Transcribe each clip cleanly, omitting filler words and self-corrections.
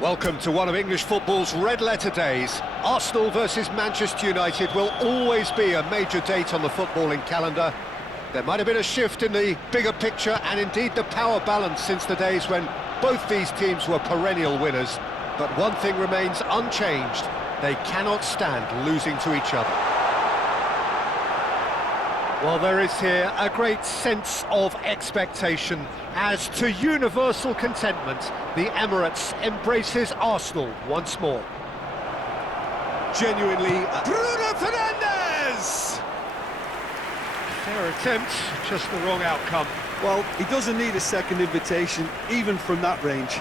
Welcome to one of English football's red-letter days. Arsenal versus Manchester United will always be a major date on the footballing calendar. There might have been a shift in the bigger picture and indeed the power balance since the days when both these teams were perennial winners. But one thing remains unchanged: they cannot stand losing to each other. Well, there is here a great sense of expectation as, to universal contentment, the Emirates embraces Arsenal once more. Genuinely, Bruno Fernandes! Fair attempt, just the wrong outcome. Well, he doesn't need a second invitation, even from that range.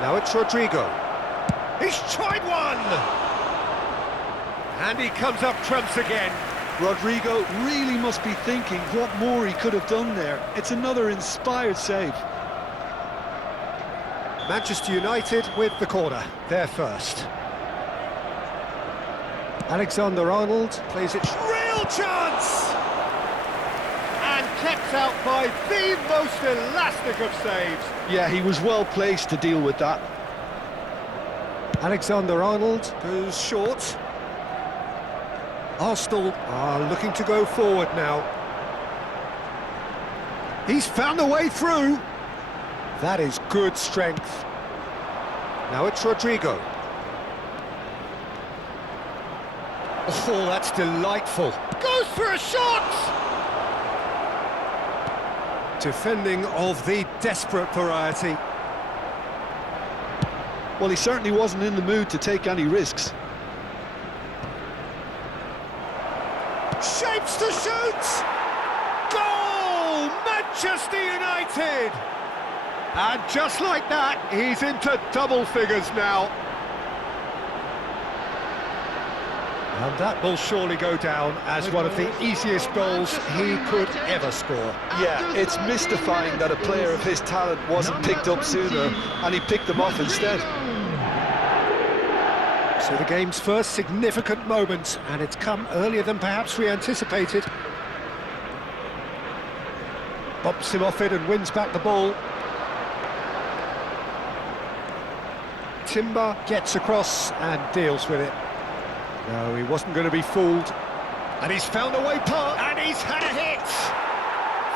Now it's Rodrigo. He's tried one! And he comes up trumps again. Rodrigo really must be thinking what more he could have done there. It's another inspired save. Manchester United with the corner, they're first. Alexander-Arnold plays it. Real chance! And kept out by the most elastic of saves. Yeah, he was well placed to deal with that. Alexander-Arnold goes short. Arsenal are looking to go forward now. He's found a way through. That is good strength. Now it's Rodrigo. Oh, that's delightful. Goes for a shot! Defending of the desperate variety. Well, he certainly wasn't in the mood to take any risks. Shapes to shoot! Goal! Manchester United! And just like that, he's into double figures now. And that will surely go down as one of the easiest goals he could ever score. Yeah, it's mystifying that a player of his talent wasn't picked up sooner, and he picked them off instead. So the game's first significant moment, and it's come earlier than perhaps we anticipated. Bumps him off it and wins back the ball. Timber gets across and deals with it. No, he wasn't going to be fooled. And he's found a way past, and he's had a hit!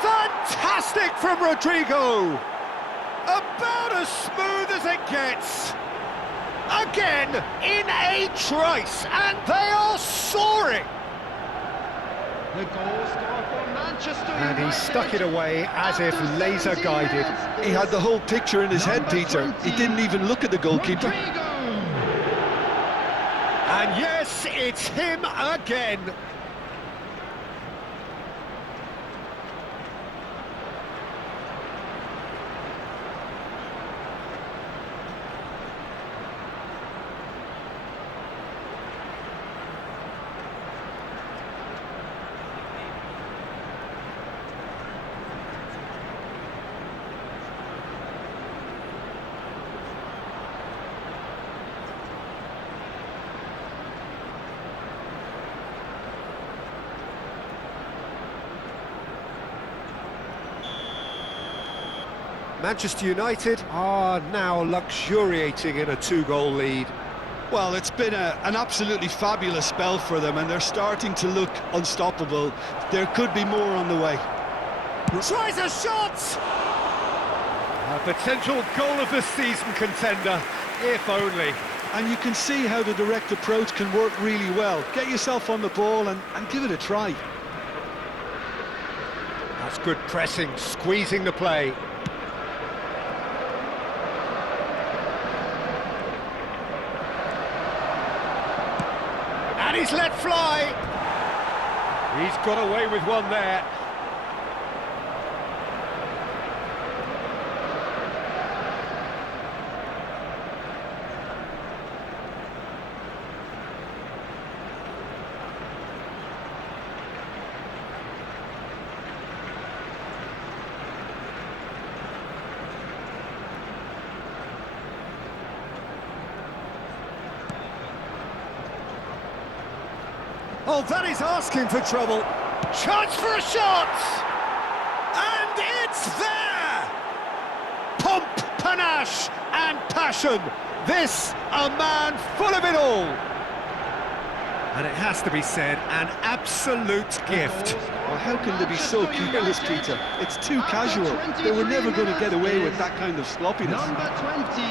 Fantastic from Rodrigo! About as smooth as it gets! Again, in a trice, and they are soaring! The goal scorer for Manchester United. And he stuck it away as if laser-guided. He had the whole picture in his head, Peter. He didn't even look at the goalkeeper. Rodrigo. And yes, it's him again. Manchester United are now luxuriating in a two-goal lead. Well, it's been an absolutely fabulous spell for them, and they're starting to look unstoppable. There could be more on the way. Tries a shot! A potential goal of the season contender, if only. And you can see how the direct approach can work really well. Get yourself on the ball and give it a try. That's good pressing, squeezing the play. And he's let fly. He's got away with one there. Oh, that is asking for trouble. Chance for a shot! And it's there! Pomp, panache, and passion. This, a man full of it all. And it has to be said, an absolute gift. Well, how can they be so careless, Peter? It's too casual. They were never going to get away with that kind of sloppiness. Number 20,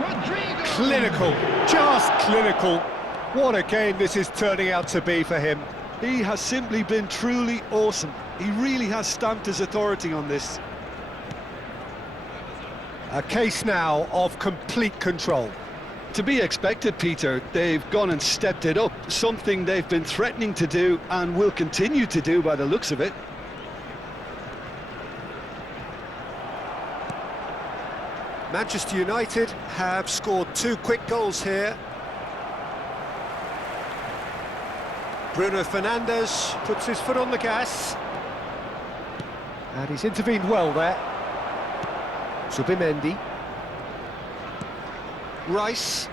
Rodrigo. Clinical, just clinical. What a game this is turning out to be for him. He has simply been truly awesome. He really has stamped his authority on this. A case now of complete control. To be expected, Peter. They've gone and stepped it up, something they've been threatening to do and will continue to do by the looks of it. Manchester United have scored 2 quick goals here. Bruno Fernandes puts his foot on the gas. And he's intervened well there. Zubimendi. Rice.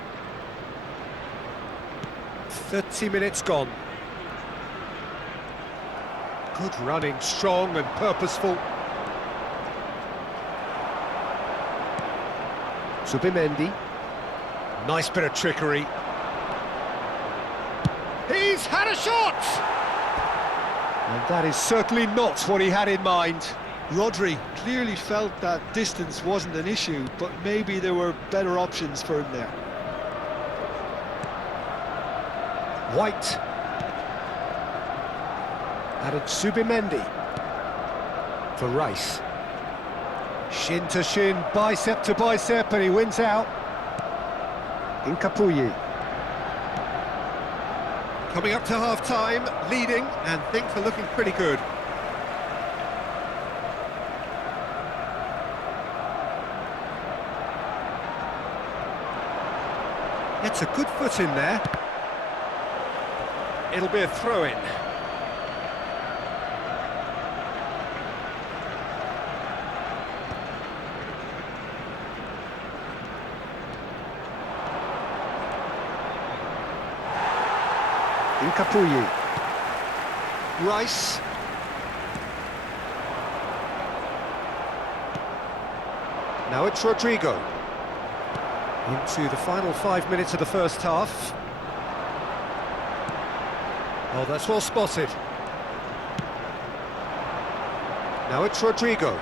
30 minutes gone. Good running, strong and purposeful. Zubimendi. Nice bit of trickery. He's had a shot! And that is certainly not what he had in mind. Rodri clearly felt that distance wasn't an issue, but maybe there were better options for him there. White. Added Zubimendi. For Rice. Shin to shin, bicep to bicep, and he wins out. Nkapoui. Coming up to half-time, leading, and things are looking pretty good. Gets a good foot in there. It'll be a throw-in. Nkapoui. Rice. Now it's Rodrigo. Into the final 5 minutes of the first half. Oh, that's well spotted. Now it's Rodrigo.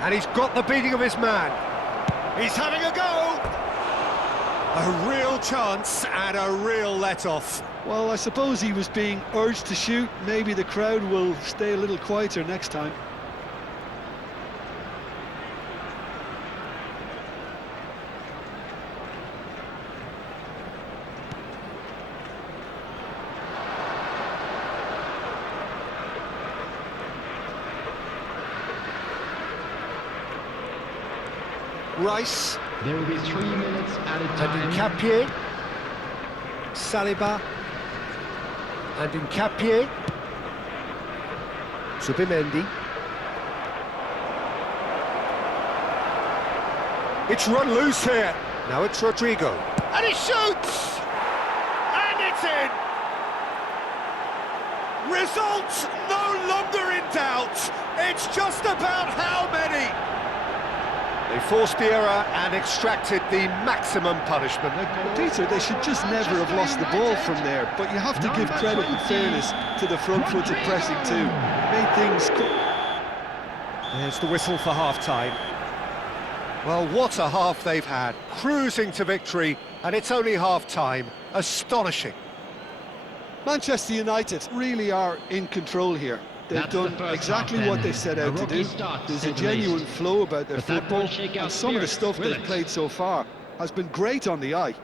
And he's got the beating of his man. He's having a go! A real chance and a real let-off. Well, I suppose he was being urged to shoot. Maybe the crowd will stay a little quieter next time. Rice. There will be 3 minutes at a time. And Nkapoui. Saliba. And Nkapoui. Zubimendi. It's run loose here. Now it's Rodrigo. And he shoots! And it's in! Results no longer in doubt. It's just about how many. They forced the error and extracted the maximum punishment. Peter, they should just never have lost the ball from there, but you have to give credit and fairness to the front-footed pressing too. Made things... There's the whistle for half-time. Well, what a half they've had. Cruising to victory, and it's only half-time. Astonishing. Manchester United really are in control here. They've done exactly what they set out to do. There's a genuine flow about their football, and some of the stuff they've played so far has been great on the eye.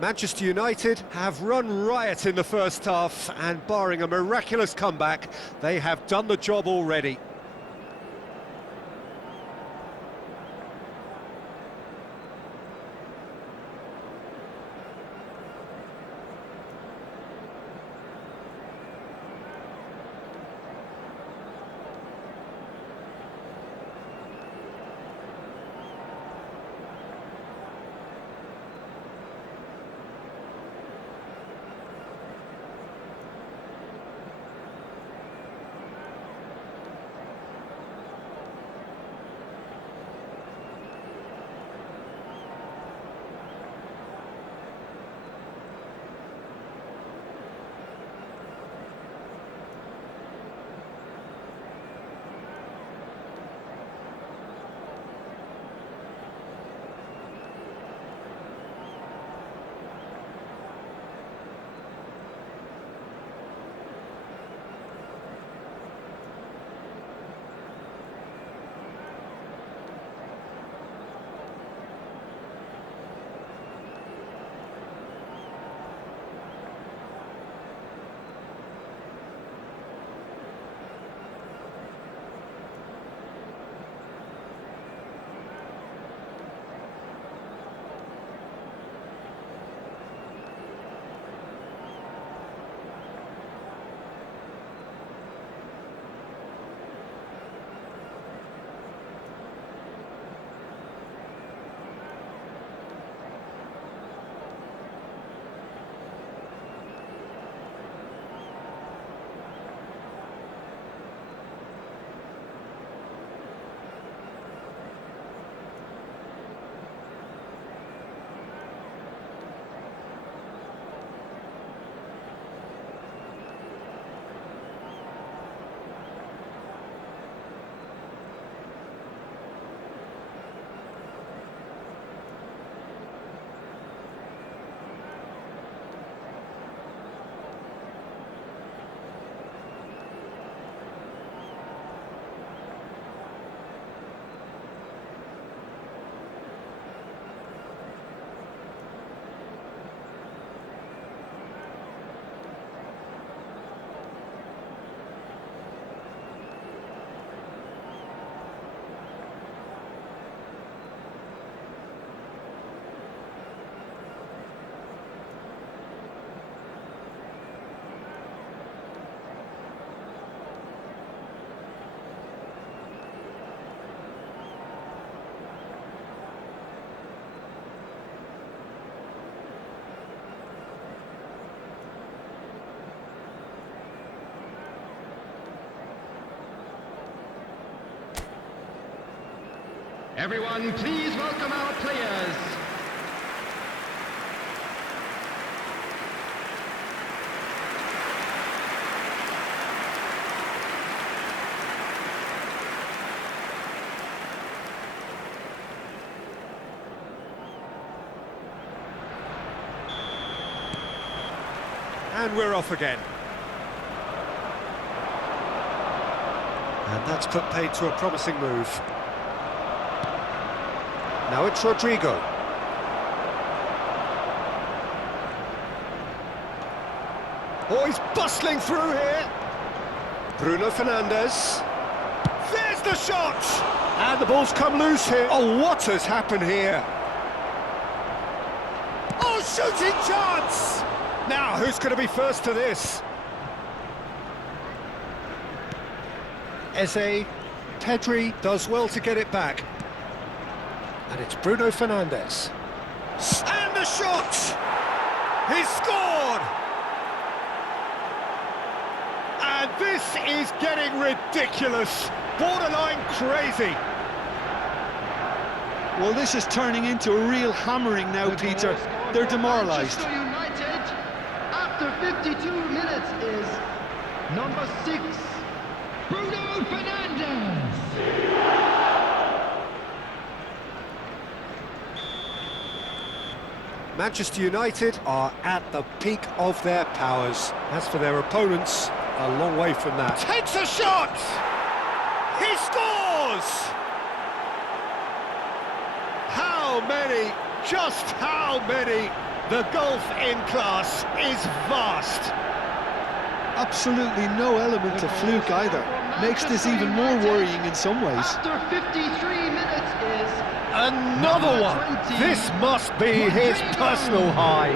Manchester United have run riot in the first half, and barring a miraculous comeback, they have done the job already. Everyone, please welcome our players. And we're off again. And that's put paid to a promising move. Now it's Rodrigo. Oh, he's bustling through here. Bruno Fernandes. There's the shot! And the ball's come loose here. Oh, what has happened here? Oh, shooting chance! Now, who's going to be first to this? Eze, Pedri does well to get it back. And it's Bruno Fernandes. And the shot! He's scored! And this is getting ridiculous. Borderline crazy. Well, this is turning into a real hammering now, Peter. They're demoralised. Manchester United, after 52 minutes, is number 6, Bruno Fernandes. Manchester United are at the peak of their powers. As for their opponents, a long way from that. Takes a shot! He scores! How many? Just how many? The gulf in class is vast. Absolutely no element of fluke either. Makes this even more worrying in some ways. After 53 minutes is Another one! 20. This must be his personal high.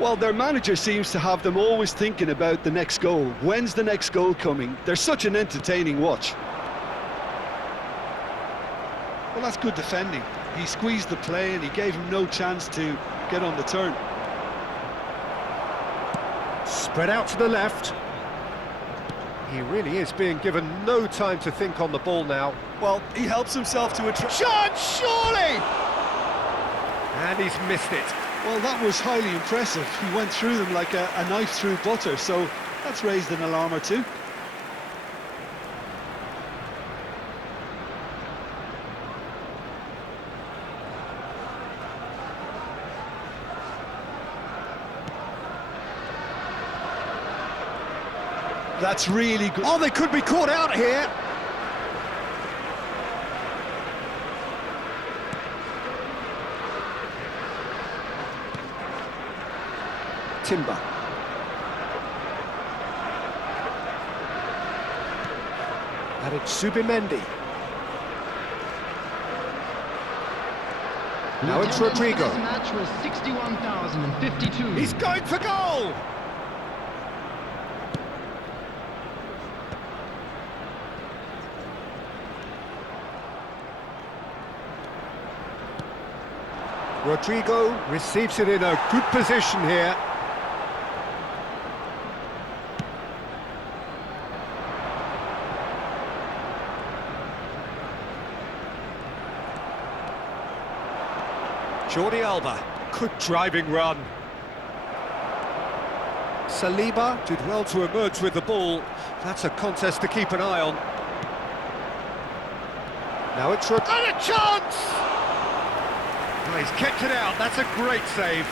Well, their manager seems to have them always thinking about the next goal. When's the next goal coming? They're such an entertaining watch. Well, that's good defending. He squeezed the play and he gave him no chance to get on the turn. Spread out to the left. He really is being given no time to think on the ball now. Well, he helps himself to a Chance, surely! And he's missed it. Well, that was highly impressive. He went through them like a knife through butter, so that's raised an alarm or two. That's really good. Oh, they could be caught out here. Timber. And it's Zubimendi. Now it's Rodrigo. This match was 61,052. He's going for goal! Rodrigo receives it in a good position here. Jordi Alba, good driving run. Saliba did well to emerge with the ball. That's a contest to keep an eye on. Now it's and a chance! Oh, he's kept it out, that's a great save.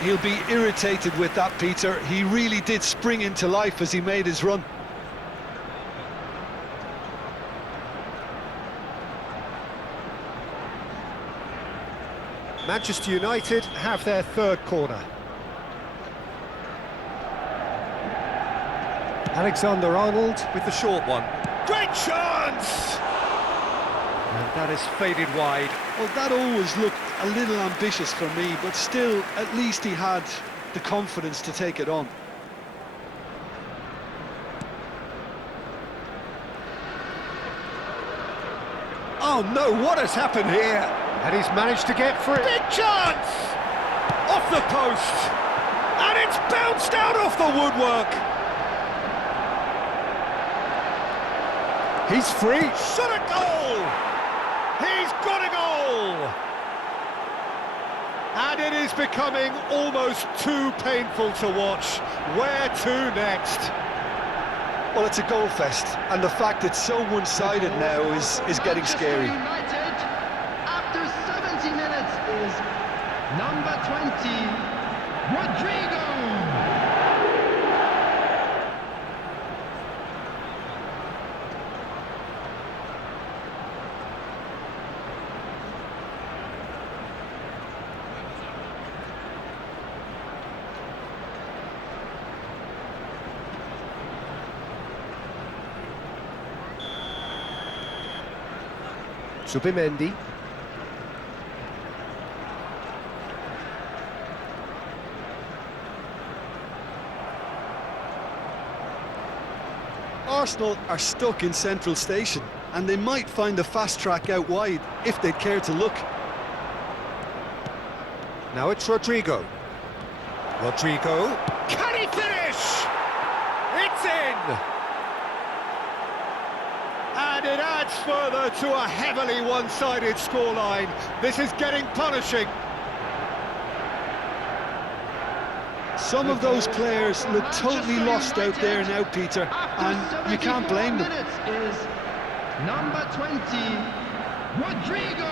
He'll be irritated with that, Peter. He really did spring into life as he made his run. Manchester United have their third corner. Alexander-Arnold with the short one. Great chance! And that is faded wide. Well, that always looked a little ambitious for me, but still, at least he had the confidence to take it on. Oh no, what has happened here? And he's managed to get free. Big chance! Off the post! And it's bounced out off the woodwork! He's free. Shot a goal! He's got a goal! And it is becoming almost too painful to watch. Where to next? Well, it's a goal fest, and the fact it's so one-sided now is getting scary. United, after 70 minutes, is number 20, Rodrigo. Zubimendi. Arsenal are stuck in Central Station, and they might find the fast track out wide if they'd care to look. Now it's Rodrigo. Rodrigo. Can he finish? It's in! And it adds further to a heavily one-sided scoreline. This is getting punishing. Some of those players look totally lost out there now, Peter, and you can't blame them. Is number 20, Rodrigo.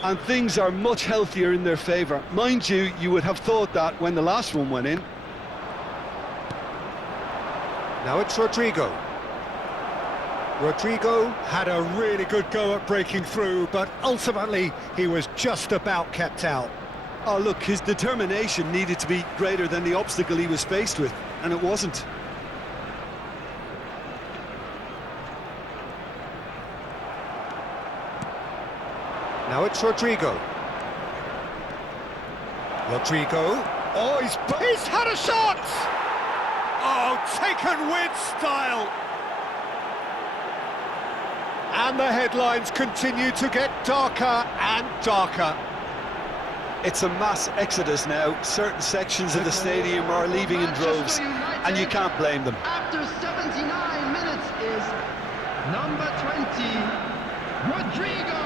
And things are much healthier in their favour. Mind you, you would have thought that when the last one went in. Now it's Rodrigo. Rodrigo had a really good go at breaking through, but ultimately he was just about kept out. Oh, look, his determination needed to be greater than the obstacle he was faced with, and it wasn't. Now it's Rodrigo. Rodrigo. Oh, he's had a shot! Oh, taken with style! And the headlines continue to get darker and darker. It's a mass exodus now. Certain sections of the stadium are leaving in droves, and you can't blame them. After 79 minutes is number 20, Rodrigo.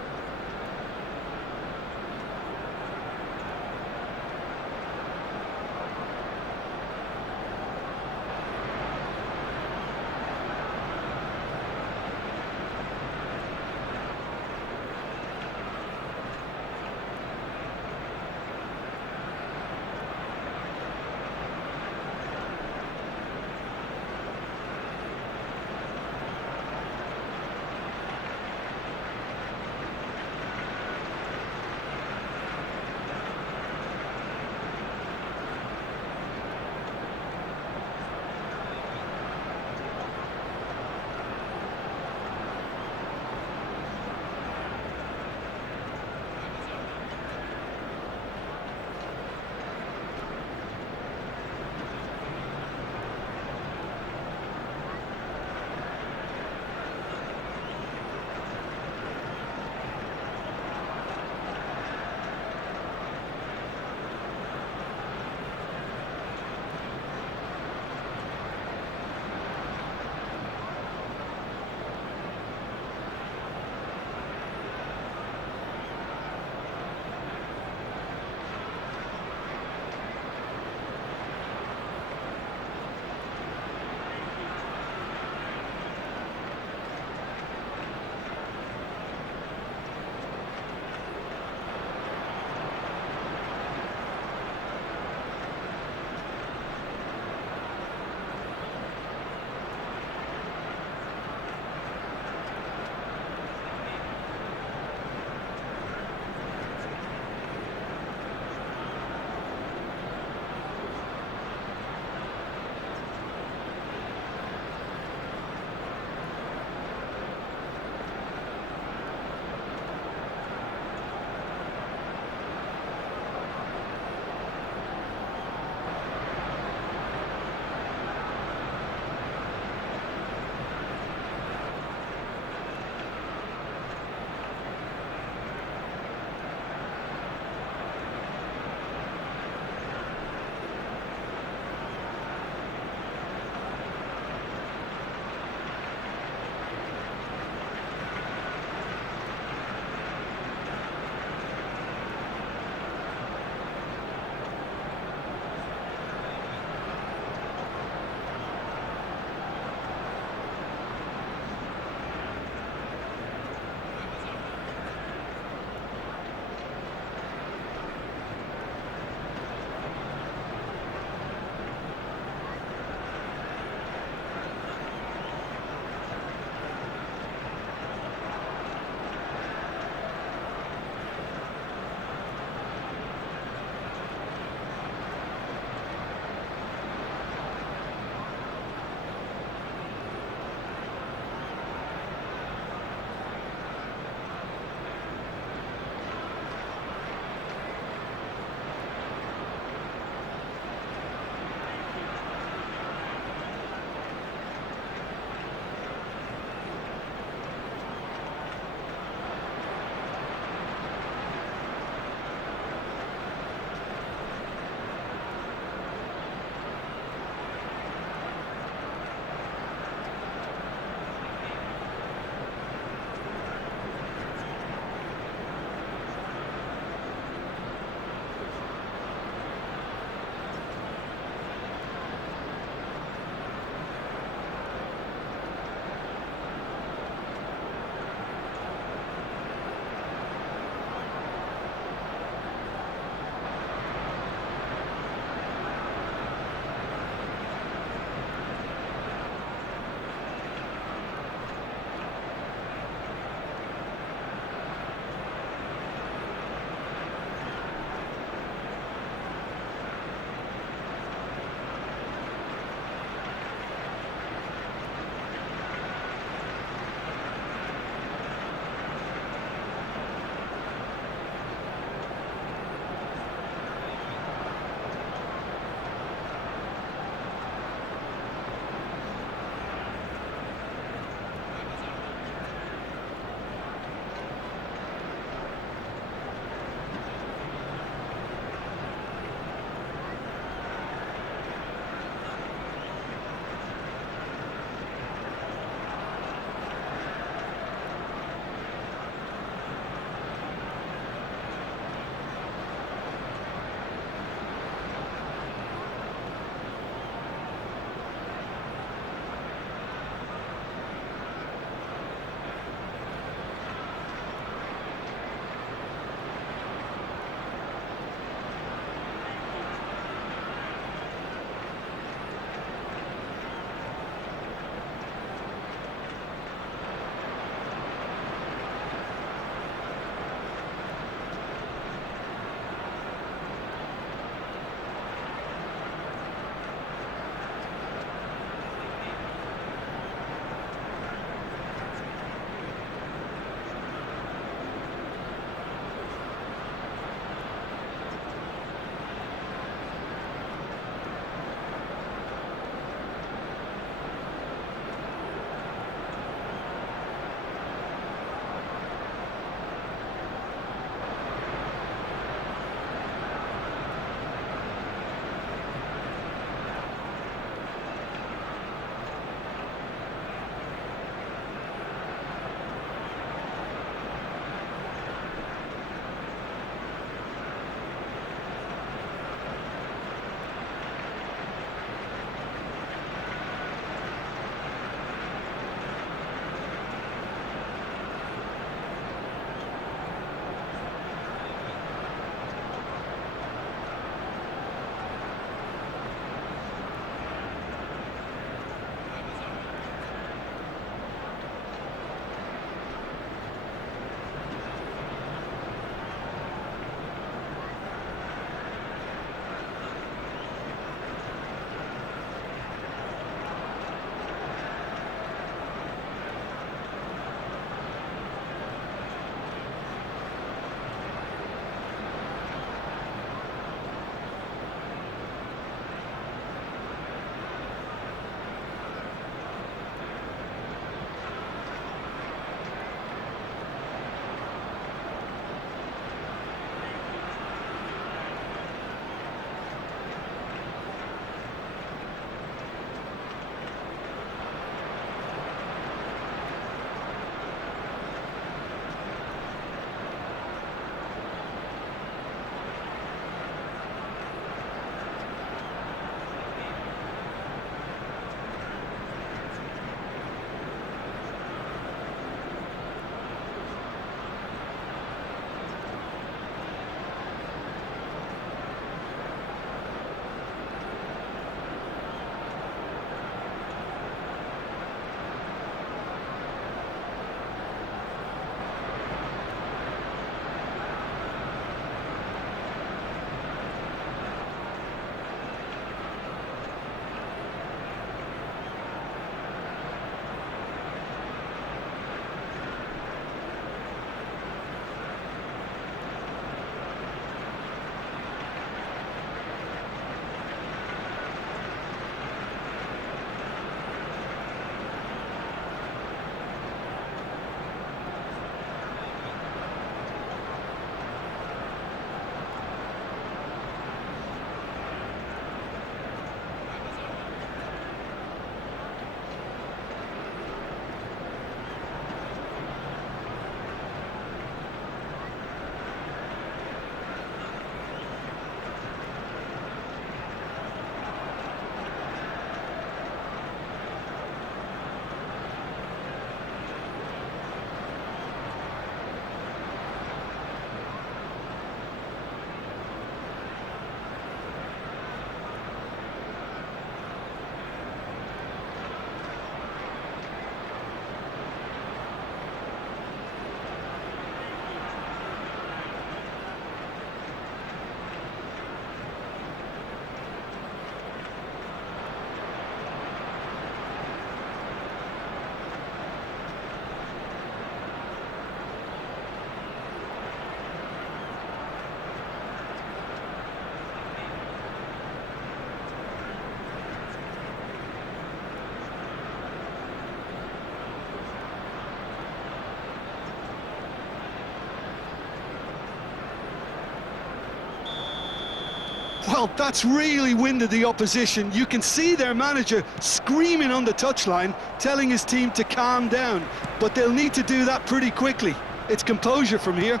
Well, that's really winded the opposition. You can see their manager screaming on the touchline, telling his team to calm down. But they'll need to do that pretty quickly. It's composure from here.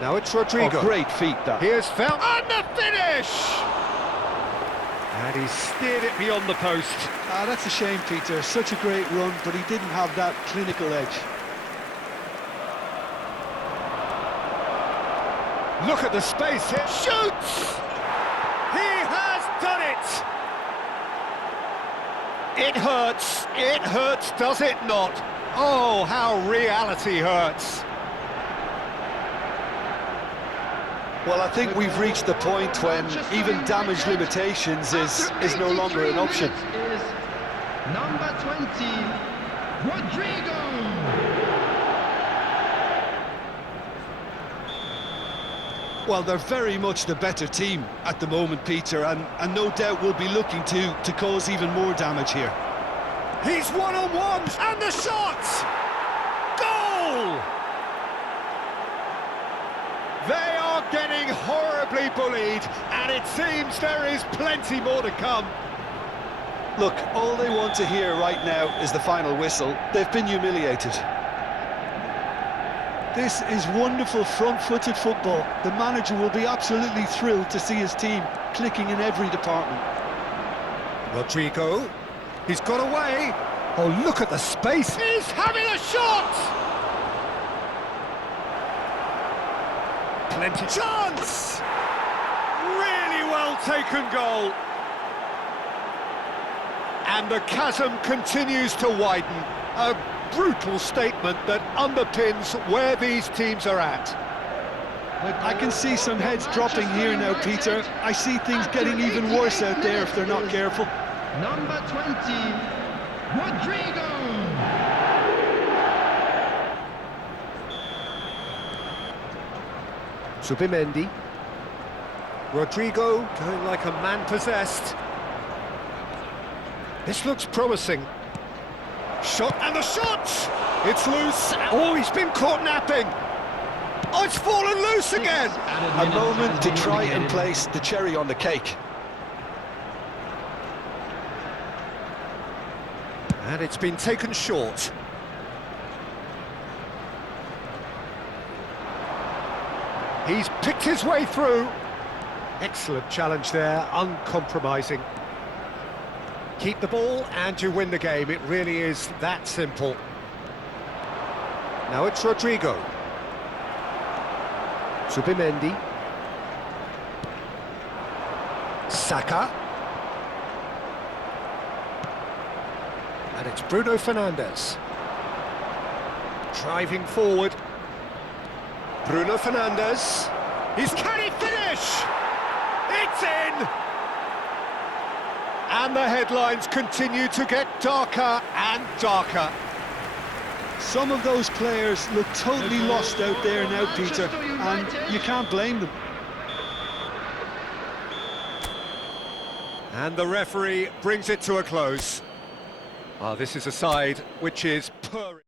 Now it's Rodrigo. Oh, great feat, that. Here's found and the finish! And he steered it beyond the post. Ah, that's a shame, Peter. Such a great run, but he didn't have that clinical edge. Look at the space here. Shoots! He has done it! It hurts. It hurts, does it not? Oh, how reality hurts. Well, I think we've reached the point when even damage limitations is no longer an option. Is number 20, Rodrigo. Well, they're very much the better team at the moment, Peter, and no doubt will be looking to cause even more damage here. He's one-on-ones, and the shot! Goal! They are getting horribly bullied, and it seems there is plenty more to come. Look, all they want to hear right now is the final whistle. They've been humiliated. This is wonderful front-footed football. The manager will be absolutely thrilled to see his team clicking in every department. Rodrigo, he's got away. Oh, look at the space. He's having a shot! Plenty chance! Really well taken goal. And the chasm continues to widen. A brutal statement that underpins where these teams are at. I can see some heads dropping here now, Peter. I see things getting even worse out there if they're not careful. Number 20, Rodrigo. Zubimendi. Rodrigo going like a man possessed. This looks promising. Shot, and the shot! It's loose. Oh, he's been caught napping. Oh, it's fallen loose again. A moment to try and place the cherry on the cake. And it's been taken short. He's picked his way through. Excellent challenge there, uncompromising. Keep the ball and you win the game. It really is that simple. Now it's Rodrigo. Zubimendi. Saka. And it's Bruno Fernandes. Driving forward. Bruno Fernandes. Can he finish? It's in! And the headlines continue to get darker and darker. Some of those players look totally lost out there now, Peter, and you can't blame them. And the referee brings it to a close. This is a side which is purring.